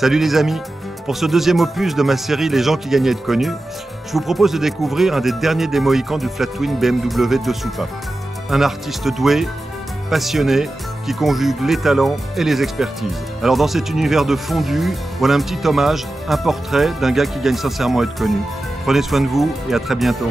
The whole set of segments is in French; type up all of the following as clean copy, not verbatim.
Salut les amis! Pour ce deuxième opus de ma série Les gens qui gagnent à être connus, je vous propose de découvrir un des derniers des Mohicans du Flat Twin BMW de soupape. Un artiste doué, passionné, qui conjugue les talents et les expertises. Alors dans cet univers de fondu, voilà un petit hommage, un portrait d'un gars qui gagne sincèrement à être connu. Prenez soin de vous et à très bientôt.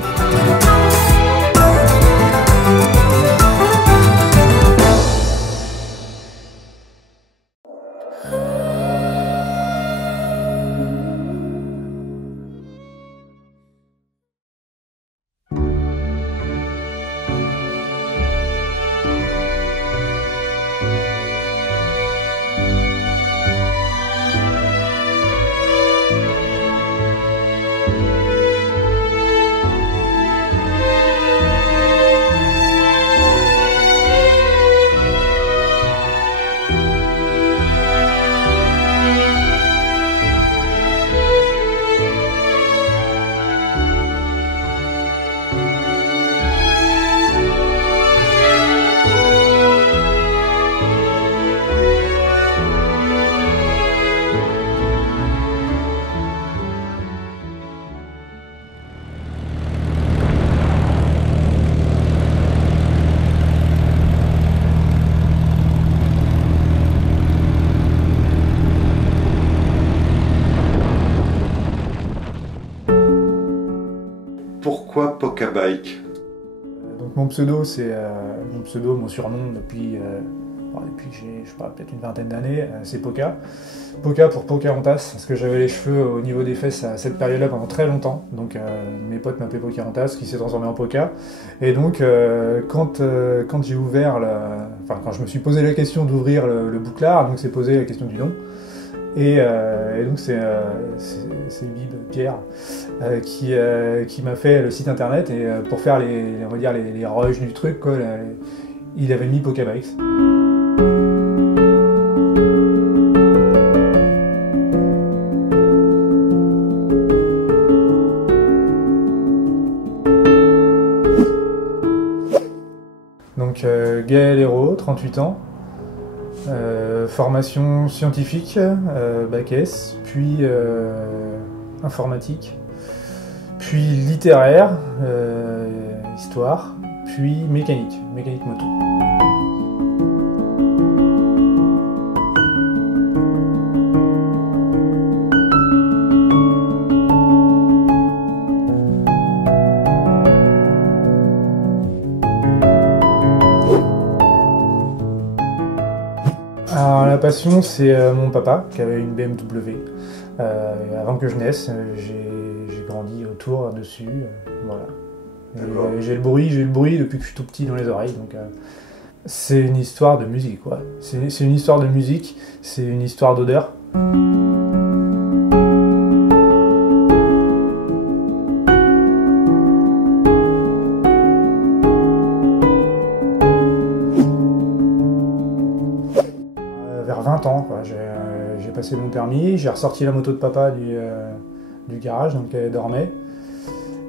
Pourquoi Pokabike? Donc mon pseudo, c'est mon surnom depuis que j'ai, je sais pas, peut-être une vingtaine d'années, c'est Poka. Poka pour Pocahontas, parce que j'avais les cheveux au niveau des fesses à cette période-là pendant très longtemps. Donc mes potes m'appelaient Pocahontas, qui s'est transformé en Poka. Et donc quand j'ai ouvert, quand je me suis posé la question d'ouvrir le bouclard, donc c'est posé la question du nom. Et donc c'est Bib Pierre qui m'a fait le site internet, et pour faire les rushs du truc, quoi, il avait mis Pokabikes. Donc Gaël Hérault, 38 ans. Formation scientifique, bac S, puis informatique, puis littéraire, histoire, puis mécanique moto. Alors la passion, c'est mon papa qui avait une BMW. Avant que je naisse, j'ai grandi autour, dessus, voilà. J'ai le bruit depuis que je suis tout petit dans les oreilles, donc c'est une histoire de musique, quoi. C'est une histoire de musique, c'est une histoire d'odeur. Vers 20 ans, quoi. J'ai passé mon permis, j'ai ressorti la moto de papa du garage, donc elle dormait.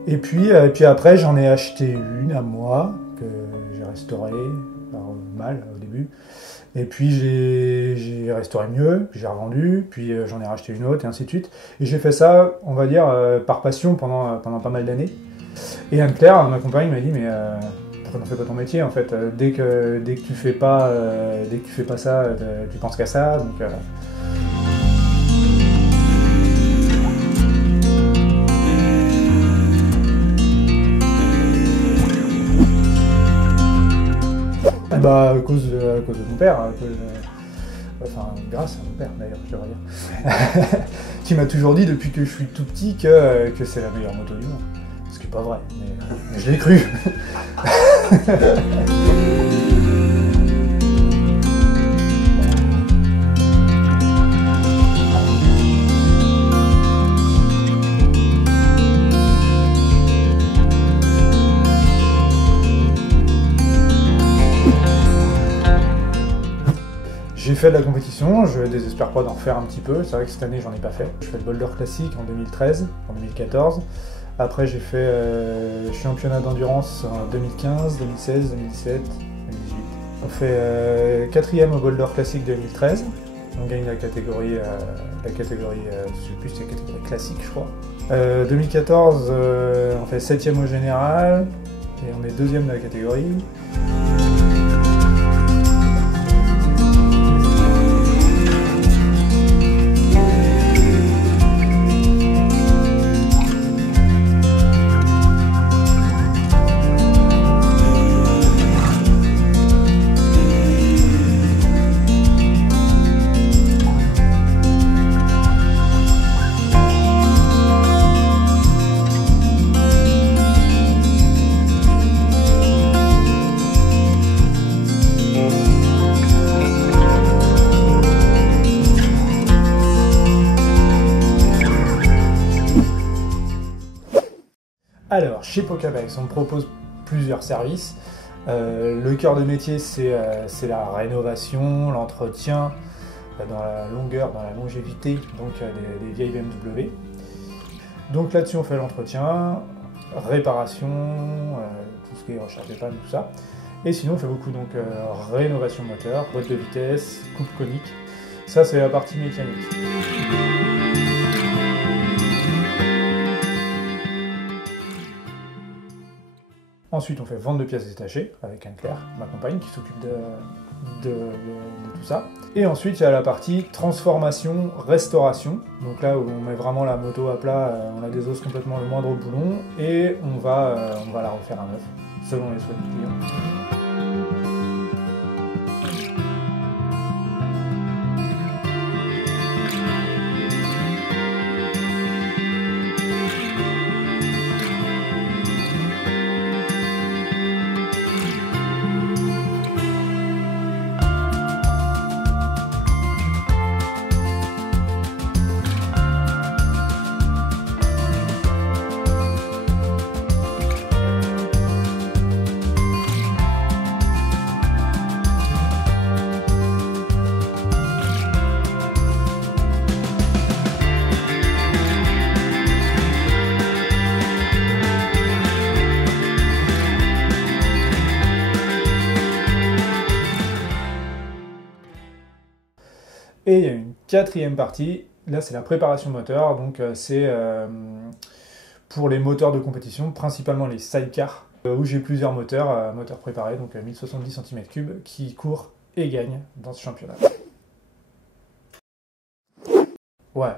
Et puis après, j'en ai acheté une à moi, que j'ai restaurée, alors, mal au début. Et puis j'ai restauré mieux, puis j'ai revendu, puis j'en ai racheté une autre, et ainsi de suite. Et j'ai fait ça, on va dire, par passion pendant pas mal d'années. Et Anne-Claire, ma compagne, m'a dit, mais pourquoi t'en fais pas ton métier, en fait? Dès que tu fais pas ça, tu penses qu'à ça, donc... Bah, à cause de mon père, enfin grâce à mon père d'ailleurs, je devrais dire, qui m'a toujours dit depuis que je suis tout petit que c'est la meilleure moto du monde. Ce qui n'est pas vrai, mais je l'ai cru. J'ai fait de la compétition, je désespère pas d'en refaire un petit peu, c'est vrai que cette année j'en ai pas fait. Je fais le Boulder Classic en 2013, en 2014. Après j'ai fait championnat d'endurance en 2015, 2016, 2017, 2018. On fait 4e au Boulder Classic 2013. On gagne la catégorie, je sais plus, c'est la catégorie classique, je crois. 2014, on fait 7e au général, et on est 2e de la catégorie. Alors, chez Pokabikes, on propose plusieurs services. Le cœur de métier, c'est la rénovation, l'entretien, dans la longueur, dans la longévité donc, des vieilles BMW. Donc là-dessus, on fait l'entretien, réparation, tout ce qui est recherche des pannes, tout ça. Et sinon, on fait beaucoup donc rénovation moteur, boîte de vitesse, coupe conique. Ça, c'est la partie mécanique. Ensuite, on fait vente de pièces détachées avec Anne-Claire, ma compagne, qui s'occupe de tout ça. Et ensuite, il y a la partie transformation, restauration. Donc là, où on met vraiment la moto à plat, on la désose complètement le moindre boulon et on va la refaire à neuf, selon les souhaits du client. Et il y a une quatrième partie, là c'est la préparation moteur, donc c'est pour les moteurs de compétition, principalement les sidecars, où j'ai plusieurs moteurs préparés, donc 1070 cm3, qui courent et gagnent dans ce championnat. Ouais,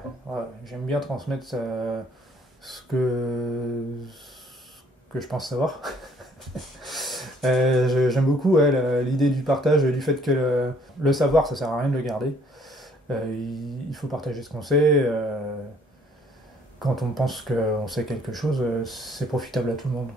j'aime bien transmettre ce que je pense savoir. J'aime beaucoup l'idée du partage, du fait que le savoir, ça sert à rien de le garder. Il faut partager ce qu'on sait. Quand on pense qu'on sait quelque chose, c'est profitable à tout le monde.